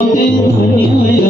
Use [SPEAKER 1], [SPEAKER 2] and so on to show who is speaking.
[SPEAKER 1] 天南地北。